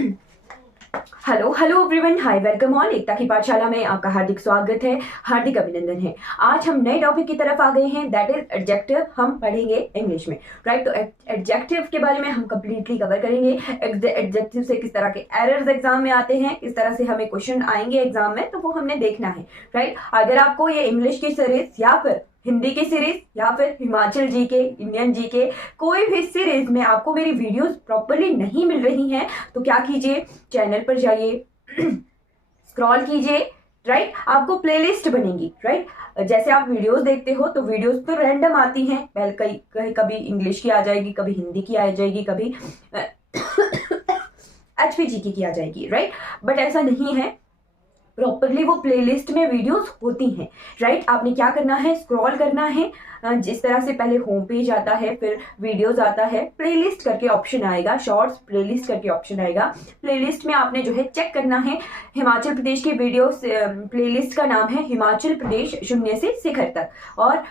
Hello hello everyone, हाय, welcome all. एकता की पाठशाला में आपका हार्दिक स्वागत है, हार्दिक अभिनंदन है। आज हम नए टॉपिक की तरफ आ गए हैं, दैट इज एडजेक्टिव। हम पढ़ेंगे इंग्लिश में, राइट। तो एडजेक्टिव के बारे में हम कंप्लीटली कवर करेंगे। एडजेक्टिव से किस तरह के एरर्स एग्जाम में आते हैं, किस तरह से हमें क्वेश्चन आएंगे एग्जाम में, तो वो हमने देखना है, राइट। अगर आपको ये इंग्लिश की सीरीज या फिर हिंदी की सीरीज या फिर हिमाचल जी के, इंडियन जी के, कोई भी सीरीज में आपको मेरी वीडियोस प्रॉपर्ली नहीं मिल रही हैं, तो क्या कीजिए, चैनल पर जाइए, स्क्रॉल कीजिए, राइट। आपको प्लेलिस्ट बनेगी, राइट। जैसे आप वीडियोस देखते हो तो वीडियोस तो रैंडम आती हैं, पहले कभी इंग्लिश की आ जाएगी, कभी हिंदी की आ जाएगी, कभी एचपीजी की आ जाएगी, राइट। बट ऐसा नहीं है, प्रॉपरली वो प्लेलिस्ट में वीडियोस होती हैं, राइट। आपने क्या करना है, स्क्रॉल करना है। जिस तरह से पहले होम पेज आता है, फिर वीडियोस आता है, प्लेलिस्ट करके ऑप्शन आएगा, शॉर्ट्स प्लेलिस्ट करके ऑप्शन आएगा। प्लेलिस्ट में आपने जो है चेक करना है, हिमाचल प्रदेश की वीडियोस, प्लेलिस्ट का नाम है हिमाचल प्रदेश शून्य से शिखर तक। और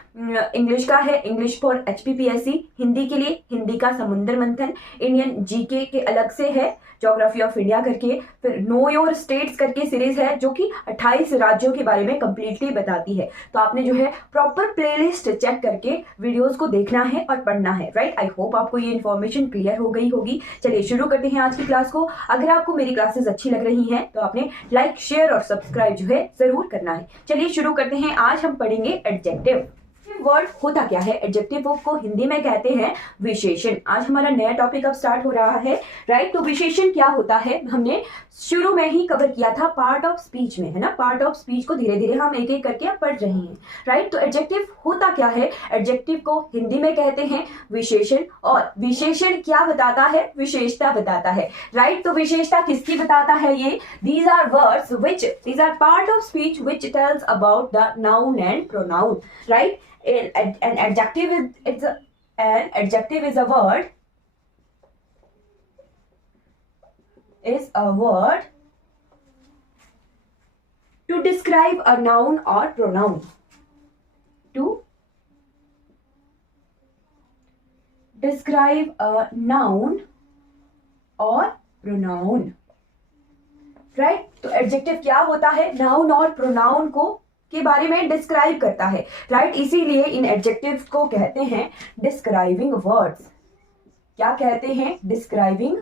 इंग्लिश का है इंग्लिश फॉर HPPSC, हिंदी के लिए हिंदी का समुद्र मंथन, इंडियन जीके के अलग से है, ज्योग्राफी ऑफ इंडिया करके, फिर नो योर स्टेट्स करके सीरीज है जो कि 28 राज्यों के बारे में कंप्लीटली बताती है। तो आपने जो है प्रॉपर प्लेलिस्ट चेक करके वीडियोस को देखना है और पढ़ना है, राइट। आई होप आपको ये इन्फॉर्मेशन क्लियर हो गई होगी। चलिए शुरू करते हैं आज की क्लास को। अगर आपको मेरी क्लासेस अच्छी लग रही हैं तो आपने लाइक, शेयर और सब्सक्राइब जो है जरूर करना है। चलिए शुरू करते हैं। आज हम पढ़ेंगे एडजेक्टिव। वर्ड होता क्या है, एडजेक्टिव को हिंदी में कहते हैं विशेषण। आज हमारा नया टॉपिक अब स्टार्ट हो रहा है, राइट। तो विशेषण क्या होता है, हमने शुरू में ही कवर किया था पार्ट ऑफ स्पीच में, है ना। पार्ट ऑफ स्पीच को धीरे धीरे हम एक एक करके अब पढ़ रहे हैं, राइट। तो एडजेक्टिव होता क्या है, एडजेक्टिव को हिंदी में कहते हैं विशेषण। और विशेषण क्या बताता है, विशेषता बताता है, राइट। तो विशेषता किसकी बताता है, ये these are words which, these are part of speech which tells about the noun and pronoun, right. An adjective is a word, to describe a noun or pronoun, to describe a noun or pronoun, right। तो adjective क्या होता है, noun और pronoun को के बारे में describe करता है, राइट। इसीलिए इन एडजेक्टिव्स को कहते हैं डिस्क्राइबिंग वर्ड्स। क्या कहते हैं, डिस्क्राइबिंग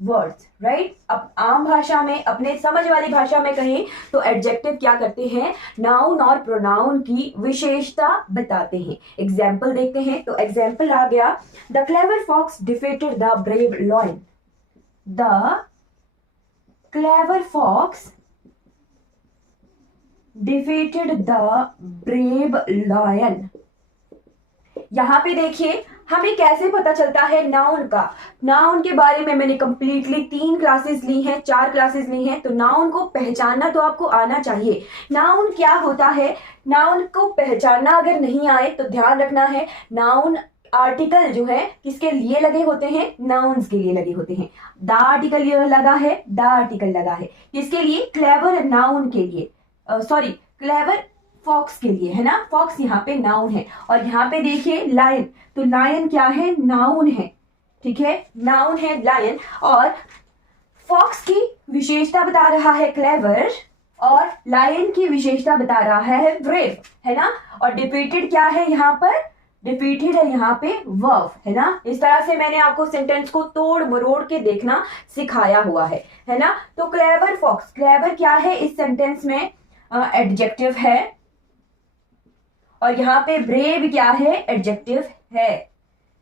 वर्ड्स, राइट। अब आम भाषा में, अपने समझ वाली भाषा में कहें तो एडजेक्टिव क्या करते हैं, नाउन और प्रोनाउन की विशेषता बताते हैं। एग्जाम्पल देखते हैं, तो एग्जाम्पल आ गया, the clever fox defeated the brave lion. The clever fox defeated the brave lion. यहां पे देखिए हमें कैसे पता चलता है नाउन का। नाउन के बारे में मैंने कंप्लीटली 3 क्लासेस ली हैं, 4 क्लासेस ली हैं। तो नाउन को पहचानना तो आपको आना चाहिए। नाउन क्या होता है, नाउन को पहचानना अगर नहीं आए तो ध्यान रखना है, नाउन आर्टिकल जो है किसके लिए लगे होते हैं, नाउन्स के लिए लगे होते हैं। द आर्टिकल ये लगा है, द आर्टिकल लगा है किसके लिए, क्लेवर नाउन के लिए, सॉरी क्लेवर फॉक्स के लिए, है ना। फॉक्स यहाँ पे नाउन है। और यहाँ पे देखिए लायन, तो लायन क्या है, नाउन है, ठीक है, नाउन है लायन। और फॉक्स की विशेषता बता रहा है क्लेवर, और लायन की विशेषता बता रहा है ब्रेव, है ना। और डिफीटेड क्या है यहाँ पर, डिफीटेड है यहाँ पे वर्ब, है ना। इस तरह से मैंने आपको सेंटेंस को तोड़ मरोड़ के देखना सिखाया हुआ है ना। तो क्लेवर फॉक्स, क्लेवर क्या है इस सेंटेंस में, एडजेक्टिव है। और यहाँ पे ब्रेव क्या है, एडजेक्टिव है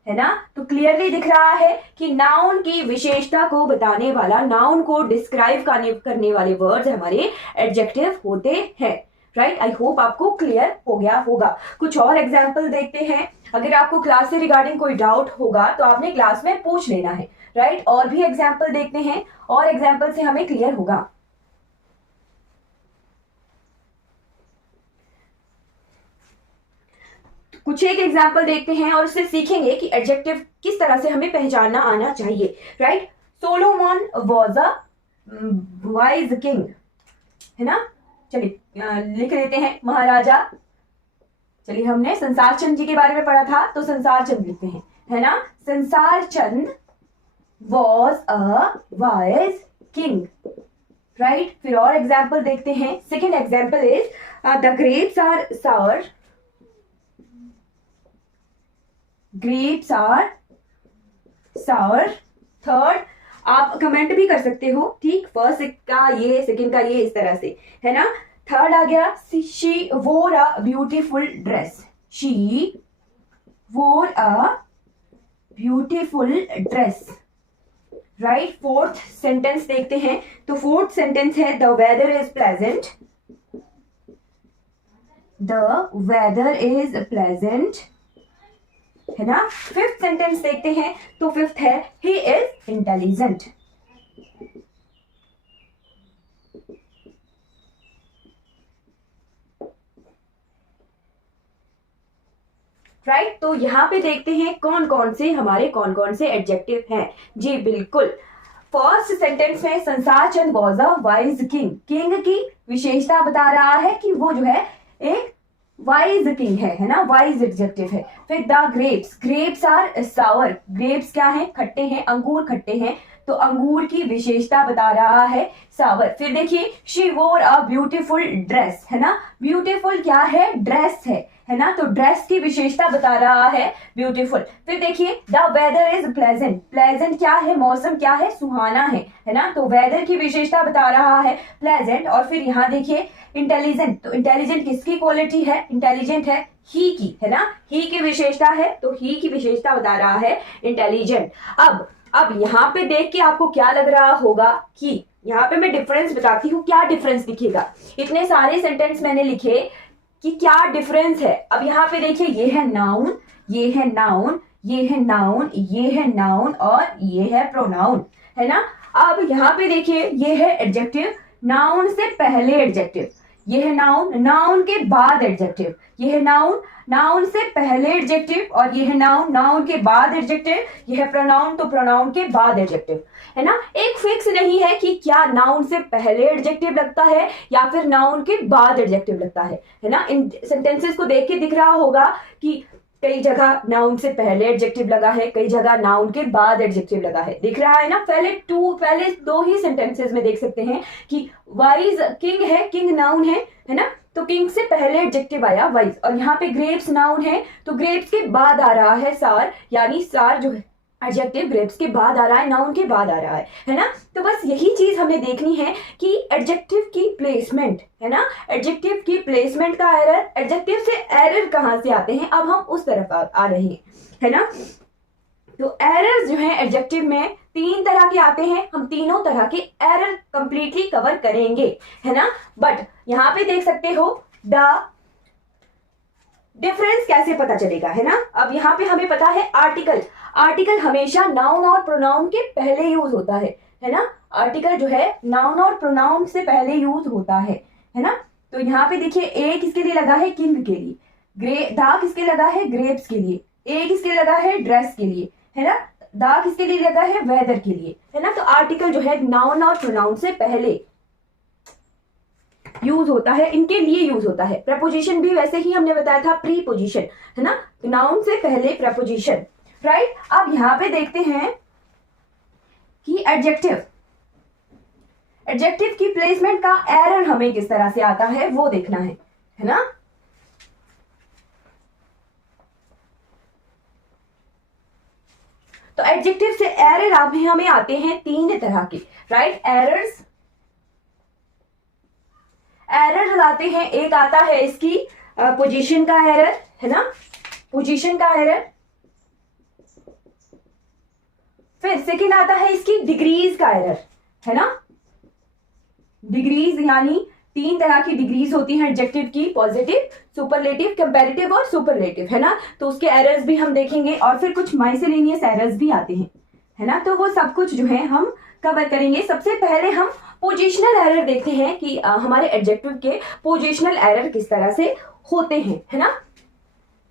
ना। तो क्लियरली दिख रहा है कि नाउन की विशेषता को बताने वाला, नाउन को डिस्क्राइब करने वाले वर्ड्स हमारे एडजेक्टिव होते हैं, राइट। आई होप आपको क्लियर हो गया होगा। कुछ और एग्जाम्पल देखते हैं। अगर आपको क्लास से रिगार्डिंग कोई डाउट होगा तो आपने क्लास में पूछ लेना है, राइट। और भी एग्जाम्पल देखते हैं, और एग्जाम्पल से हमें क्लियर होगा। कुछ एक एग्जाम्पल देखते हैं और उससे सीखेंगे कि एडजेक्टिव किस तरह से हमें पहचानना आना चाहिए, right. Solomon was a wise king, है ना। चलिए लिख लेते हैं, महाराजा। चलिए हमने संसार चंद जी के बारे में पढ़ा था, तो संसार चंद लिखते हैं, है ना। Sansar Chand was a wise king. Right, फिर और एग्जाम्पल देखते हैं. Second example is the grapes are sour. Grapes are sour. Third, आप कमेंट भी कर सकते हो, ठीक, फर्स्ट का ये, सेकेंड का ये, इस तरह से, है ना. थर्ड आ गया, she wore a beautiful dress. She wore a beautiful dress. Right, fourth sentence देखते हैं. तो फोर्थ सेंटेंस है the weather is pleasant. The weather is pleasant, है ना. फिफ्थ सेंटेंस देखते हैं. तो फिफ्थ है ही इज इंटेलिजेंट. राइट, तो यहां पे देखते हैं कौन कौन से एडजेक्टिव हैं. जी बिल्कुल. फर्स्ट सेंटेंस में Sansar Chand was a wise king. King की विशेषता बता रहा है कि वो जो है एक वाइज किंग है ना, वाइज एडजेक्टिव है. फिर the grapes, grapes are sour. Grapes क्या है, खट्टे हैं, अंगूर खट्टे हैं, तो अंगूर की विशेषता बता रहा है सावर. फिर देखिए she wore a beautiful dress, है ना. ब्यूटीफुल क्या है, ड्रेस है ना, तो ड्रेस की विशेषता बता रहा है ब्यूटीफुल. फिर देखिए the weather is pleasant. Pleasant क्या है, मौसम क्या है, सुहाना है ना, तो वेदर की विशेषता बता रहा है प्लेजेंट. और फिर यहाँ देखिए इंटेलिजेंट, तो इंटेलिजेंट किसकी क्वालिटी है, इंटेलिजेंट है ही की, है ना, ही की विशेषता है, तो ही की विशेषता बता रहा है इंटेलिजेंट. अब यहाँ पे देख के आपको क्या लग रहा होगा कि यहाँ पे मैं डिफरेंस बताती हूँ, क्या डिफरेंस दिखेगा. इतने सारे सेंटेंस मैंने लिखे कि क्या डिफरेंस है. अब यहाँ पे देखिए ये है नाउन, ये है नाउन, ये है नाउन, ये है नाउन और ये है प्रोनाउन, है ना. अब यहाँ पे देखिए ये है एडजेक्टिव, नाउन से पहले एडजेक्टिव. ये है नाउन, नाउन के बाद एडजेक्टिव. ये है नाउन, नाउन से पहले एडजेक्टिव, और ये है नाउन, नाउन के बाद एडजेक्टिव. ये है प्रोनाउन, तो प्रोनाउन के बाद एडजेक्टिव, है ना. एक फिक्स नहीं है कि क्या नाउन से पहले एडजेक्टिव लगता है या फिर नाउन के बाद एडजेक्टिव लगता है ना. इन सेंटेंसेस को देख के दिख रहा होगा कि कई जगह नाउन से पहले एडजेक्टिव लगा है, कई जगह नाउन के बाद एडजेक्टिव लगा है, दिख रहा है ना. पहले दो ही सेंटेंसेस में देख सकते हैं कि वाइज किंग है, किंग नाउन है ना, तो किंग से पहले एडजेक्टिव आया वाइज. और यहाँ पे ग्रेप्स नाउन है, तो ग्रेप्स के बाद आ रहा है सार, यानी सार जो है एडजेक्टिव ग्रेप्स के बाद आ रहा है, नाउन के बाद आ रहा है ना. तो बस यही चीज हमने देखनी है कि एडजेक्टिव की प्लेसमेंट, है ना, एडजेक्टिव की प्लेसमेंट का एरर, एडजेक्टिव से एरर कहां से आते हैं, अब हम उस तरफ आ रहे हैं, है ना. तो एरर्स जो है एडजेक्टिव में तीन तरह के आते हैं, हम तीनों तरह के एरर कंप्लीटली कवर करेंगे, है ना. बट यहां पे देख सकते हो द डिफरेंस कैसे पता चलेगा, है ना. अब यहाँ पे हमें पता है आर्टिकल, आर्टिकल हमेशा नाउन और प्रोनाउन के पहले यूज होता है ना. आर्टिकल जो है नाउन और प्रोनाउन से पहले यूज होता है ना. तो यहाँ पे देखिए ए किसके लिए लगा है, किंग के लिए. दा किसके लगा है, ग्रेप्स के लिए. ए किसके लगा है, ड्रेस के लिए, है ना. दा किसके लिए लगा है, वेदर के लिए, है ना. तो आर्टिकल जो है नाउन और प्रोनाउन से पहले यूज होता है, इनके लिए यूज होता है. प्रपोजिशन भी वैसे ही हमने बताया था, प्रीपोजिशन, है ना, नाउन से पहले प्रपोजिशन. राइट, अब यहां पे देखते हैं कि एडजेक्टिव, एडजेक्टिव की प्लेसमेंट का एरर हमें किस तरह से आता है वो देखना है ना. तो एडजेक्टिव से एरर हमें आते हैं तीन तरह के. राइट, एरर आते हैं. एक आता है इसकी पोजीशन का एरर, है ना, पोजीशन का एरर. फिर सेकेंड आता है इसकी डिग्रीज का एरर, है ना. डिग्रीज यानी तीन तरह की डिग्रीज होती हैं एडजेक्टिव की, पॉजिटिव, सुपरलेटिव, कंपैरेटिव और सुपरलेटिव, है ना. तो उसके एरर्स भी हम देखेंगे, और फिर कुछ माइसेलेनियस एरर्स भी आते हैं, है ना. तो वो सब कुछ जो है हम कवर करेंगे. सबसे पहले हम पोजिशनल एरर देखते हैं कि हमारे एडजेक्टिव के पोजिशनल एरर किस तरह से होते हैं, है ना.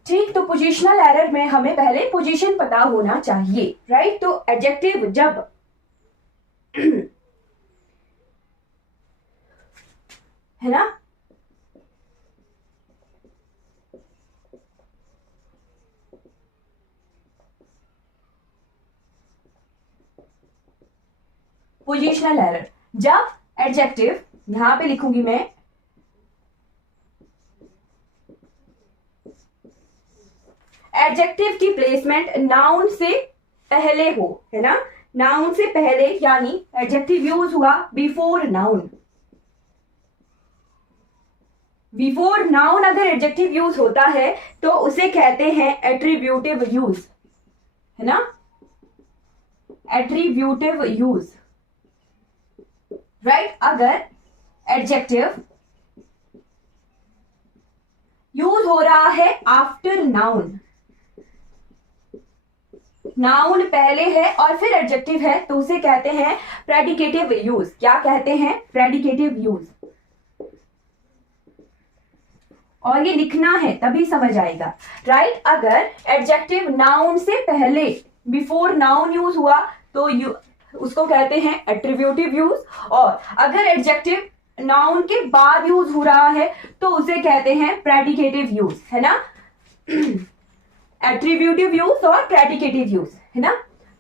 ठीक, तो पोजिशनल एरर में हमें पहले पोजीशन पता होना चाहिए. राइट, तो एडजेक्टिव जब है ना, पोजिशनल एरर, जब एडजेक्टिव, यहां पे लिखूंगी मैं, एडजेक्टिव की प्लेसमेंट नाउन से पहले हो, है ना, नाउन से पहले, यानी एडजेक्टिव यूज हुआ बिफोर नाउन। बिफोर नाउन अगर एडजेक्टिव यूज होता है तो उसे कहते हैं एट्रीब्यूटिव यूज, है ना, एट्रीब्यूटिव यूज, राइट। अगर एडजेक्टिव यूज हो रहा है आफ्टर नाउन, नाउन पहले है और फिर एडजेक्टिव है, तो उसे कहते हैं प्रेडिकेटिव यूज। क्या कहते हैं? Predicative use. और ये लिखना है तभी समझ आएगा, राइट। अगर एडजेक्टिव नाउन से पहले, बिफोर नाउन यूज हुआ तो उसको कहते हैं एट्रीब्यूटिव यूज, और अगर एडजेक्टिव नाउन के बाद यूज हो रहा है तो उसे कहते हैं प्रेडिकेटिव यूज, है ना। एट्रीब्यूटिव यूज और प्रेडिकेटिव यूज, है ना।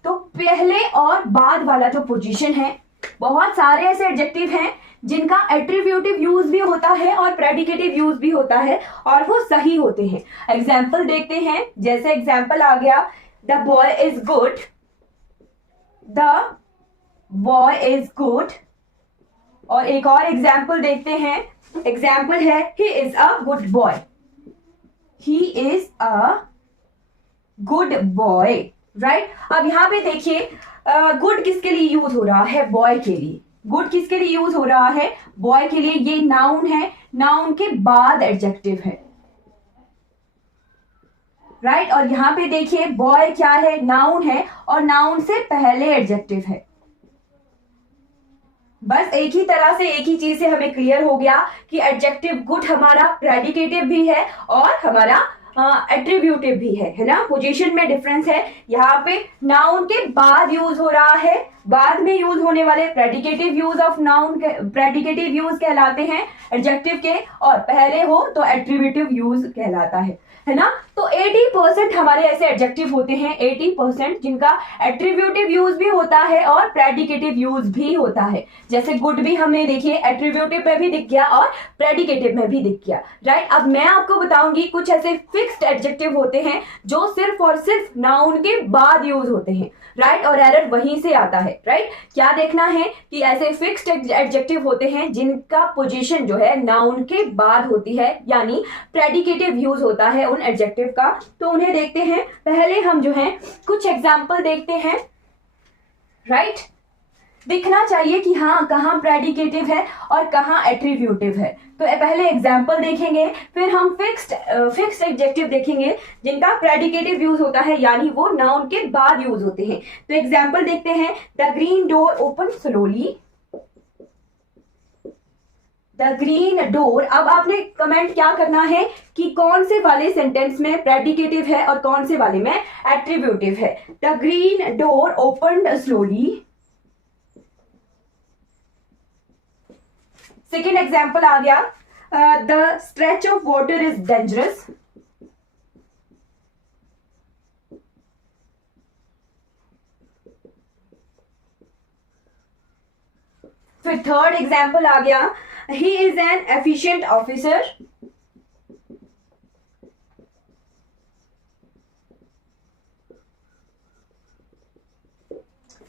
तो पहले और बाद वाला जो पोजीशन है, बहुत सारे ऐसे एडजेक्टिव हैं जिनका एट्रीब्यूटिव यूज भी होता है और प्रेडिकेटिव यूज भी होता है, और वो सही होते हैं। एग्जाम्पल देखते हैं, जैसे एग्जाम्पल आ गया, the boy is good, the boy is good. और एक और एग्जाम्पल देखते हैं, एग्जाम्पल है he is a good boy, he is a good boy, right. अब यहां पे देखिए, गुड किसके लिए यूज हो रहा है? बॉय के लिए। गुड किसके लिए यूज हो रहा है? बॉय के लिए। ये नाउन है, नाउन के बाद एडजेक्टिव है, राइट। और यहां पे देखिए, बॉय क्या है? नाउन है, और नाउन से पहले एडजेक्टिव है। बस एक ही तरह से, एक ही चीज से हमें क्लियर हो गया कि एडजेक्टिव गुड हमारा प्रेडिकेटिव भी है और हमारा एट्रीब्यूटिव भी है ना। पोजीशन में डिफरेंस है, यहाँ पे नाउन के बाद यूज हो रहा है, बाद में यूज होने वाले predicative use of noun, predicative use कहलाते हैं एडजेक्टिव के, और पहले हो तो एट्रीब्यूटिव यूज कहलाता है ना। तो 80% हमारे ऐसे एडजेक्टिव होते हैं, 80% जिनका एट्रीब्यूटिव यूज भी होता है और प्रेडिकेटिव यूज भी होता है। जैसे गुड भी हमें देखिए एट्रीब्यूटिव में भी दिख गया और प्रेडिकेटिव में भी दिख गया, राइट। अब मैं आपको बताऊंगी कुछ ऐसे फिक्स्ड एडजेक्टिव होते हैं जो सिर्फ और सिर्फ नाउन के बाद यूज होते हैं, राइट। और एरर वहीं से आता है, राइट। क्या देखना है कि ऐसे फिक्स्ड एडजेक्टिव होते हैं जिनका पोजीशन जो है नाउन के बाद होती है, यानी प्रेडिकेटिव यूज होता है उन एडजेक्टिव का। तो उन्हें देखते हैं। पहले हम जो है कुछ एग्जाम्पल देखते हैं, राइट। दिखना चाहिए कि हाँ कहाँ प्रेडिकेटिव है और कहाँ एट्रीब्यूटिव है। तो पहले एग्जाम्पल देखेंगे, फिर हम फिक्स्ड एडजेक्टिव देखेंगे जिनका प्रेडिकेटिव यूज होता है, यानी वो नाउन के बाद यूज होते हैं। तो एग्जाम्पल देखते हैं, the green door open slowly, the green door. अब आपने कमेंट क्या करना है कि कौन से वाले सेंटेंस में प्रेडिकेटिव है और कौन से वाले में एट्रीब्यूटिव है। The green door opened slowly. Second example आ गया, the stretch of water is dangerous. फिर थर्ड एग्जाम्पल आ गया, he is an efficient officer.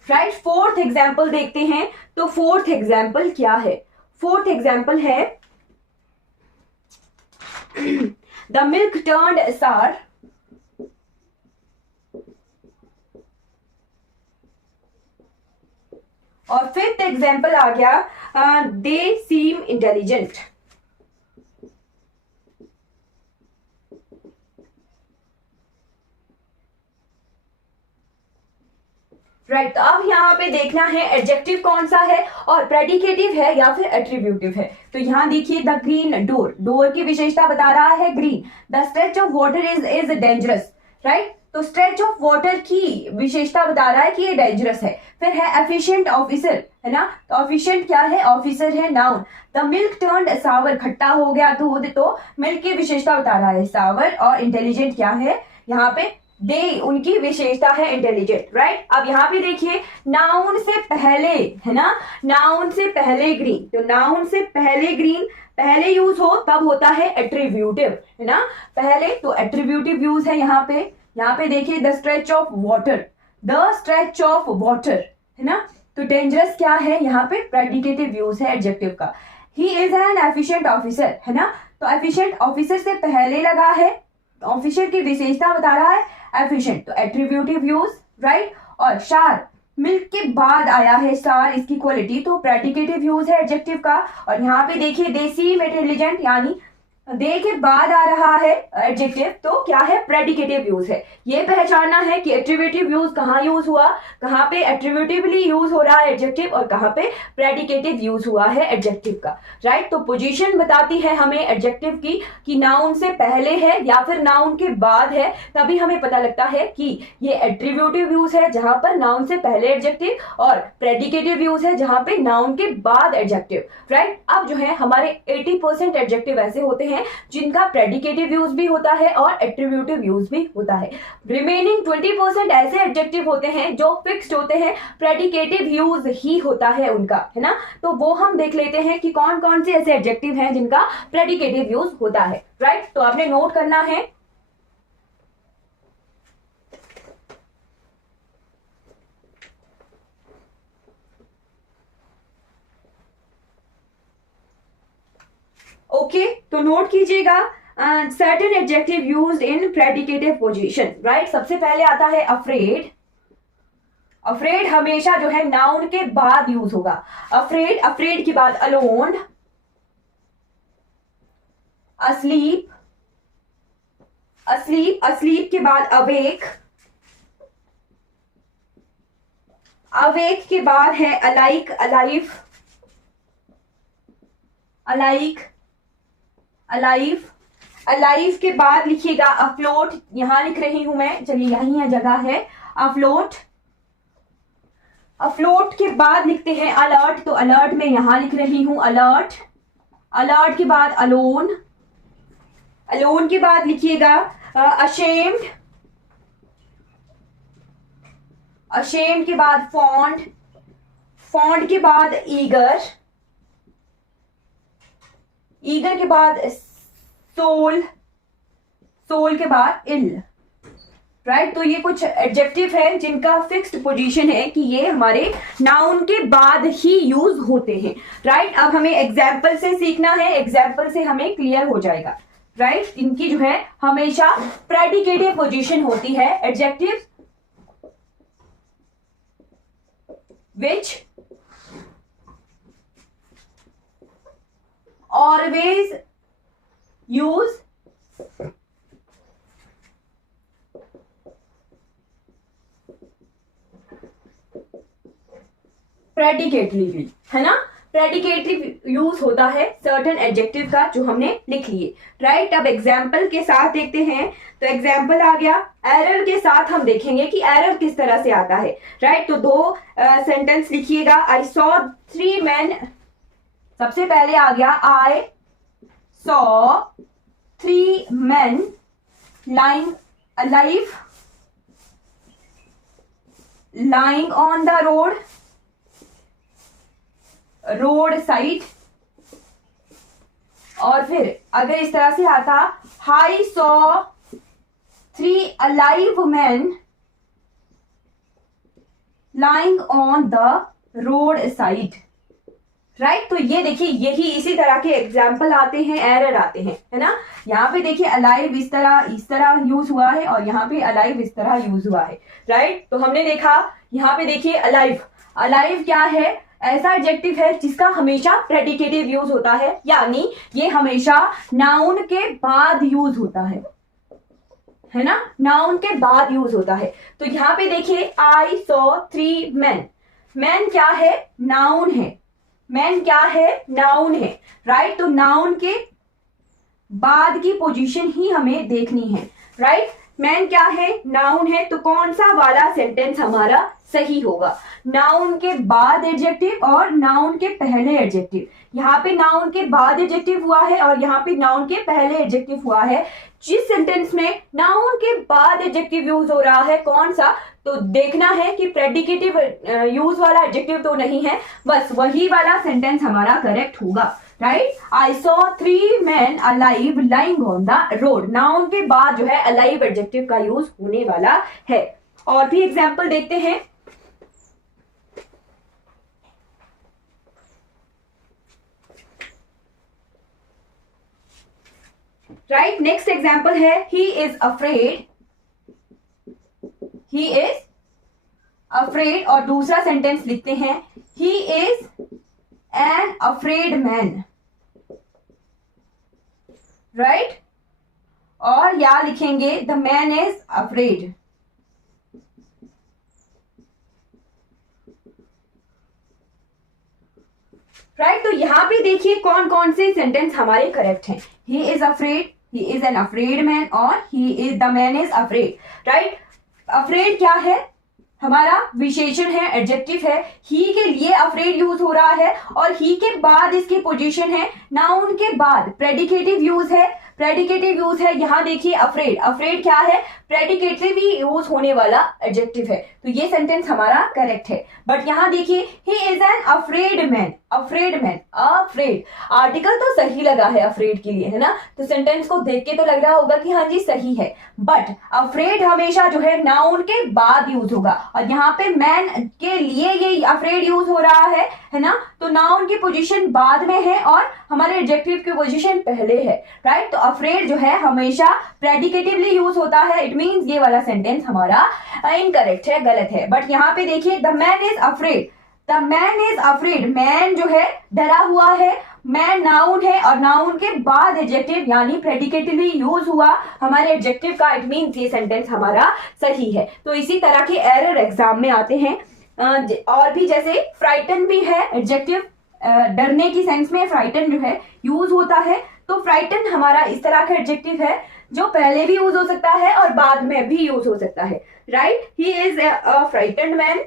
Right. Fourth example देखते हैं। तो फोर्थ एग्जाम्पल क्या है? फोर्थ एग्जाम्पल है, द मिल्क टर्न्ड सार। और फिफ्थ एग्जाम्पल आ गया, दे सीम इंटेलिजेंट। राइट। तो अब यहाँ पे देखना है एडजेक्टिव कौन सा है और प्रेडिकेटिव है या फिर एट्रीब्यूटिव है। तो यहाँ देखिए, द ग्रीन डोर, डोर की विशेषता बता रहा है green. The stretch of water is dangerous, right. तो स्ट्रेच ऑफ वाटर की विशेषता बता रहा है कि ये डेंजरस है। फिर है एफिशिएंट ऑफिसर, है ना। तो एफिशिएंट क्या है? ऑफिसर है, नाउन। द मिल्क टर्न्ड सावर, खट्टा हो गया दूध, तो मिल्क की विशेषता बता रहा है सावर। और इंटेलिजेंट क्या है? यहाँ पे दे उनकी विशेषता है इंटेलिजेंट, राइट। अब यहाँ पे देखिए नाउन से पहले, है ना, नाउन से पहले ग्रीन, तो नाउन से पहले ग्रीन पहले यूज हो तब होता है एट्रीब्यूटिव, है ना, पहले, तो एट्रीब्यूटिव यूज है यहाँ पे देखिए the stretch of water, the stretch of water, है ना। तो डेंजरस क्या है यहाँ पे, प्रेडिकेटिव यूज है एडजेक्टिव का। ही इज एन एफिशिएंट ऑफिसर, है ना, तो एफिशिएंट ऑफिसर से पहले लगा है, ऑफिसर की विशेषता बता रहा है एफिशिएंट, तो एट्रीब्यूटिव यूज, राइट। और शार्प, मिल्क के बाद आया है स्टार, इसकी क्वालिटी, तो प्रेडिकेटिव यूज है एडजेक्टिव का। और यहाँ पे देखिए दे सीम इंटेलिजेंट, यानी दे के बाद आ रहा है एडजेक्टिव, तो क्या है, प्रेडिकेटिव यूज है। ये पहचानना है कि एट्रीब्यूटिव यूज कहाँ यूज हुआ, कहाँ पे एट्रीब्यूटिवली यूज हो रहा है एडजेक्टिव और कहाँ पे प्रेडिकेटिव यूज हुआ है एडजेक्टिव का, राइट। तो पोजीशन बताती है हमें एडजेक्टिव की कि नाउन से पहले है या फिर नाउन के बाद है, तभी हमें पता लगता है कि ये एट्रीब्यूटिव यूज है जहां पर नाउन से पहले एडजेक्टिव और प्रेडिकेटिव यूज है जहां पे नाउन के बाद एडजेक्टिव, राइट। अब जो है हमारे 80% एडजेक्टिव ऐसे होते हैं जिनका प्रेडिकेटिव यूज भी होता है और एट्रीब्यूटिव यूज भी होता है। रिमेनिंग 20% ऐसे एडजेक्टिव होते हैं जो फिक्स्ड होते हैं, प्रेडिकेटिव यूज ही होता है उनका, है ना। तो वो हम देख लेते हैं कि कौन कौन से ऐसे एडजेक्टिव हैं जिनका प्रेडिकेटिव यूज होता है, राइट। तो आपने नोट करना है। ओके, तो नोट कीजिएगा certain adjective used in predicative position, right. सबसे पहले आता है अफ्रेड। अफ्रेड हमेशा जो है नाउन के बाद यूज होगा। अफ्रेड, अफ्रेड के बाद अलोन, अस्लीप, अस्लीप, अस्लीप के बाद अवेक, अवेक के बाद है alike, alive, alike, alive, alive के बाद लिखिएगा अफ्लोट, यहां लिख रही हूं मैं, चलिए यही है जगह है, अफ्लोट। अफ्लोट के बाद लिखते हैं अलर्ट, तो अलर्ट में यहां लिख रही हूं अलर्ट। अलर्ट के बाद अलोन, अलोन के बाद लिखिएगा अशेम्ड, अशेम्ड के बाद फॉन्ड, फॉन्ड के बाद ईगर, ईगर के बाद सोल, सोल के बाद इल, राइट। तो ये कुछ एडजेक्टिव है जिनका फिक्स्ड पोजीशन है कि ये हमारे नाउन के बाद ही यूज होते हैं, राइट। अब हमें एग्जाम्पल से सीखना है, एग्जाम्पल से हमें क्लियर हो जाएगा, राइट। इनकी जो है हमेशा प्रेडिकेटिव पोजीशन होती है, एडजेक्टिव विच always use प्रेडिकेटली, है ना। प्रेडिकेटिव यूज होता है सर्टेन एडजेक्टिव का जो हमने लिख लिए, राइट। अब एग्जाम्पल के साथ देखते हैं, तो एग्जाम्पल आ गया, एरर के साथ हम देखेंगे कि एरर किस तरह से आता है, राइट। तो दो सेंटेंस लिखिएगा। आई सॉ 3 men, सबसे पहले आ गया I saw 3 men lying alive, lying on the road, road side. और फिर अगर इस तरह से आता I saw 3 alive men lying on the road side, right. तो ये देखिए यही इसी तरह के एग्जाम्पल आते हैं, एरर आते हैं, है ना। यहाँ पे देखिए अलाइव इस तरह यूज हुआ है और यहाँ पे अलाइव इस तरह यूज हुआ है, राइट। तो हमने देखा यहाँ पे देखिए अलाइव, अलाइव क्या है, ऐसा एडजेक्टिव है जिसका हमेशा प्रेडिकेटिव यूज होता है, यानी ये हमेशा नाउन के बाद यूज होता है ना, नाउन के बाद यूज होता है। तो यहाँ पे देखिए आई सॉ 3 men, मैन क्या है, नाउन है, मैन क्या है, नाउन है, राइट। तो नाउन के बाद की पोजीशन ही हमें देखनी है, राइट। मैन क्या है, नाउन है, तो कौन सा वाला सेंटेंस हमारा सही होगा। नाउन के बाद एडजेक्टिव और नाउन के पहले एडजेक्टिव, यहाँ पे नाउन के बाद एडजेक्टिव हुआ है और यहाँ पे नाउन के पहले एडजेक्टिव हुआ है। जिस सेंटेंस में नाउन के बाद एडजेक्टिव यूज हो रहा है कौन सा, तो देखना है कि प्रेडिकेटिव यूज वाला एडजेक्टिव तो नहीं है, बस वही वाला सेंटेंस हमारा करेक्ट होगा। Right, I saw 3 men alive lying on the road। Noun के बाद जो है अलाइव एडजेक्टिव का यूज होने वाला है। और भी एग्जाम्पल देखते हैं। राइट, नेक्स्ट एग्जाम्पल है ही is afraid. He is afraid और दूसरा सेंटेंस लिखते हैं he is an afraid man. Right, और या लिखेंगे the man is afraid. Right, तो यहां पे देखिए कौन कौन से सेंटेंस हमारे करेक्ट हैं। He is afraid, he is an afraid man और he is the man is afraid. Right, afraid क्या है, हमारा विशेषण है, एडजेक्टिव है। ही के लिए अफ्रेड यूज हो रहा है और ही के बाद इसकी पोजीशन है, नाउन के बाद प्रेडिकेटिव यूज है। प्रेडिकेटिव यूज है, यहां देखिए अफ्रेड, अफ्रेड क्या है, प्रेडिकेटिवली यूज होने वाला एडजेक्टिव है, तो ये सेंटेंस हमारा करेक्ट है। बट यहां देखिए ही is an afraid man, afraid man, afraid, article तो सही लगा है अफ्रेड के लिए, है ना, तो सेंटेंस को देख के तो लग रहा होगा कि हाँ जी सही है। बट अफ्रेड हमेशा जो है नाउन के बाद यूज होगा और यहाँ पे मैन के लिए ये अफ्रेड यूज हो रहा है ना, तो नाउन की पोजीशन बाद में है और हमारे एडजेक्टिव की पोजीशन पहले है। राइट, तो अफ्रेड जो है हमेशा प्रेडिकेटिवली यूज होता है, इट मींस ये वाला सेंटेंस हमारा इनकरेक्ट है, गलत है। बट यहाँ पे देखिए the man is afraid, the man is afraid, man जो है डरा हुआ है, मैन नाउन है और नाउन के बाद एडजेक्टिव यानी प्रेडिकेटिवली यूज हुआ हमारे एडजेक्टिव का, इट मींस ये सेंटेंस हमारा सही है। तो इसी तरह के एरर एग्जाम में आते हैं। और भी जैसे फ्राइटन भी है एडजेक्टिव, डरने की सेंस में फ्राइटन जो है यूज होता है, तो फ्राइटन हमारा इस तरह का एडजेक्टिव है जो पहले भी यूज हो सकता है और बाद में भी यूज हो सकता है। Right, he is a frightened man,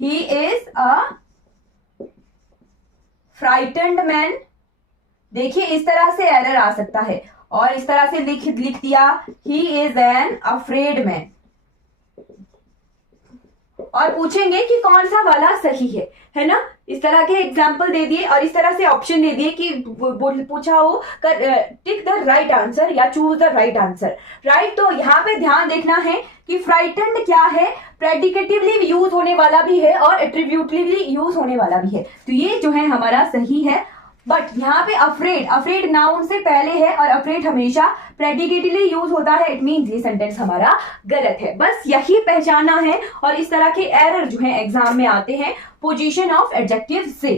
he is a frightened man. देखिए इस तरह से एरर आ सकता है और इस तरह से लिख दिया ही इज एन अफ्रेड मैन और पूछेंगे कि कौन सा वाला सही है ना, इस तरह के एग्जाम्पल दे दिए और इस तरह से ऑप्शन दे दिए कि पूछा हो टिक द राइट आंसर या choose the right answer. Right, तो यहाँ पे ध्यान देखना है कि फ्राइटन्ड क्या है, प्रेडिकेटिवली यूज होने वाला भी है और एट्रीब्यूटिवली यूज होने वाला भी है, तो ये जो है हमारा सही है। बट यहाँ पे अफ्रेड, अफ्रेड नाउन से पहले है और अफ्रेड हमेशा प्रेडिकेटिवली यूज होता है, इट मींस ये सेंटेंस हमारा गलत है। बस यही पहचाना है और इस तरह के एरर जो है एग्जाम में आते हैं पोजीशन ऑफ एडजेक्टिव से।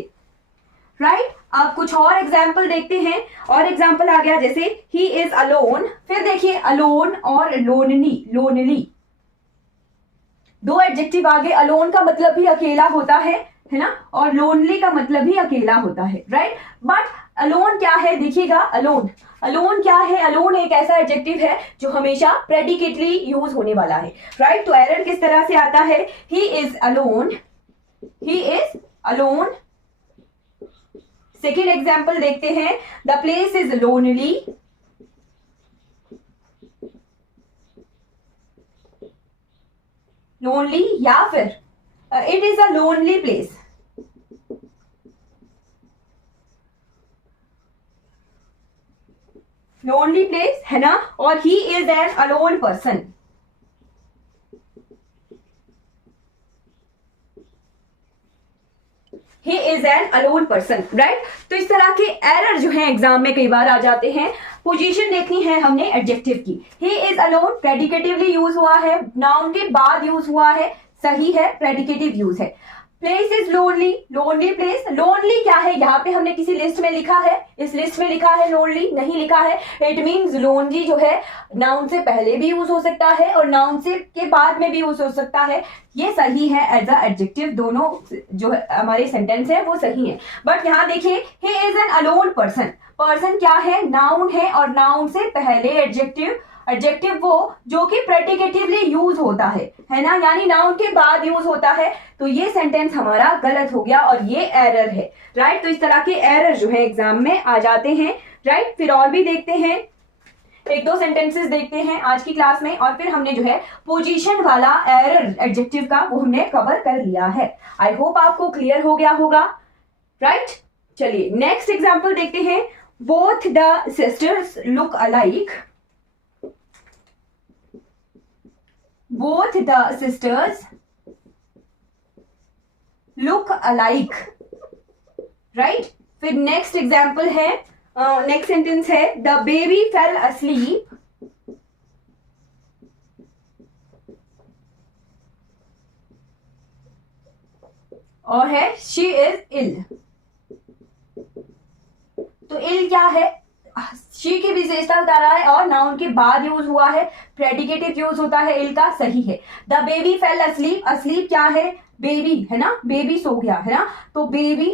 राइट, आप कुछ और एग्जाम्पल देखते हैं। और एग्जाम्पल आ गया जैसे ही इज अलोन, फिर देखिए अलोन और लोनली, लोनली दो एडजेक्टिव आगे, अलोन का मतलब भी अकेला होता है ना, और लोनली का मतलब भी अकेला होता है। राइट, बट अलोन क्या है, देखिएगा अलोन, अलोन क्या है, अलोन एक ऐसा एडजेक्टिव है जो हमेशा प्रेडिकेटली यूज होने वाला है। राइट, तो एरर किस तरह से आता है, he is alone, he is alone. Second example देखते हैं, the place is lonely, lonely, या फिर it is a lonely place, lonely place है ना, और he is N alone person. He is N alone person. Right, तो इस तरह के एरर जो है एग्जाम में कई बार आ जाते हैं। पोजीशन देखनी है हमने एडजेक्टिव की, he is alone predicatively use हुआ है, नाउन के बाद यूज हुआ है, सही है, प्रेडिकेटिव यूज है। Place is lonely, lonely place, lonely क्या है, यहाँ पे हमने किसी लिस्ट में लिखा है, इस लिस्ट में लिखा है लोनली, नहीं लिखा है, इट मींस लोनली जो है नाउन से पहले भी यूज हो सकता है और नाउन से के बाद में भी यूज हो सकता है, ये सही है एज अ एडजेक्टिव, दोनों जो हमारे सेंटेंस है वो सही है। बट यहाँ देखिए ही is N alone person, person क्या है, नाउन है और नाउन से पहले एडजेक्टिव एडजेक्टिव वो जो कि प्रेडिकेटिवली यूज होता है ना, यानी नाउन के बाद यूज होता है। तो ये सेंटेंस हमारा गलत हो गया और ये एरर है, राइट। तो इस तरह के एरर जो है एग्जाम में आ जाते हैं, राइट। फिर और भी देखते हैं, एक दो सेंटेंसेस देखते हैं आज की क्लास में, और फिर हमने जो है पोजीशन वाला एरर एडजेक्टिव का वो हमने कवर कर लिया है। आई होप आपको क्लियर हो गया होगा, राइट। चलिए नेक्स्ट एग्जांपल देखते हैं। Both the sisters look alike. Both the sisters look alike, right. फिर नेक्स्ट एग्जांपल है, नेक्स्ट सेंटेंस है द बेबी फेल asleep और है शी इज इल। तो इल क्या है, शी की विशेषता बता रहा है और नाउन के बाद यूज हुआ है, प्रेडिकेटिव यूज होता है इल का, सही है। The baby fail asleep, asleep क्या है, बेबी है ना, बेबी सो गया है ना। तो बेबी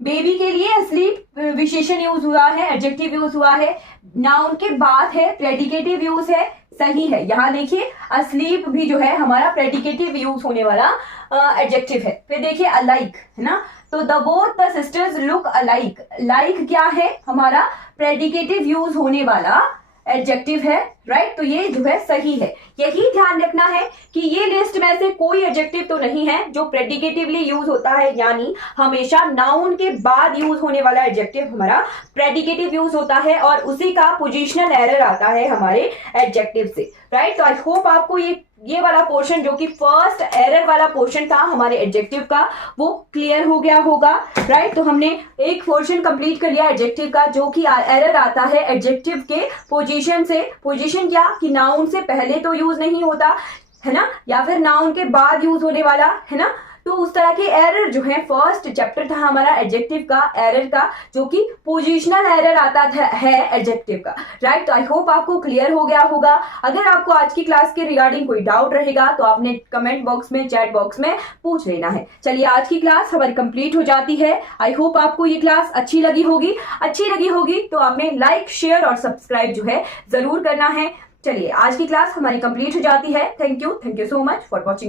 बेबी के लिए asleep विशेषण यूज हुआ है, एडजेक्टिव यूज हुआ है, नाउन के बाद है, प्रेडिकेटिव यूज है, सही है। यहाँ देखिए asleep भी जो है हमारा प्रेडिकेटिव यूज होने वाला एडजेक्टिव है। फिर देखिए अलाइक है ना, तो the both the sisters look alike, like क्या है हमारा प्रेडिकेटिव यूज होने वाला एडजेक्टिव है, राइट। तो ये जो है सही है। यही ध्यान रखना है कि ये लिस्ट में से कोई एडजेक्टिव तो नहीं है जो प्रेडिकेटिवली यूज होता है, यानी हमेशा नाउन के बाद यूज होने वाला एडजेक्टिव हमारा प्रेडिकेटिव यूज होता है और उसी का पोजीशनल एरर आता है हमारे एडजेक्टिव से, राइट। तो आई होप आपको ये वाला पोर्शन जो कि फर्स्ट एरर वाला पोर्शन था हमारे एडजेक्टिव का वो क्लियर हो गया होगा, राइट। तो हमने एक पोर्शन कंप्लीट कर लिया एडजेक्टिव का, जो कि एरर आता है एडजेक्टिव के पोजीशन से। पोजीशन क्या कि नाउन से पहले तो यूज नहीं होता है ना, या फिर नाउन के बाद यूज होने वाला है ना। तो उस तरह के एरर जो है, फर्स्ट चैप्टर था हमारा एडजेक्टिव का एरर का, जो कि पोजीशनल एरर आता था है एडजेक्टिव का, राइट। तो आई होप आपको क्लियर हो गया होगा। अगर आपको आज की क्लास के रिगार्डिंग कोई डाउट रहेगा तो आपने कमेंट बॉक्स में, चैट बॉक्स में पूछ लेना है। चलिए आज की क्लास हमारी कंप्लीट हो जाती है। आई होप आपको ये क्लास अच्छी लगी होगी। अच्छी लगी होगी तो आपने लाइक, शेयर और सब्सक्राइब जो है जरूर करना है। चलिए आज की क्लास हमारी कंप्लीट हो जाती है। Thank you so much for watching.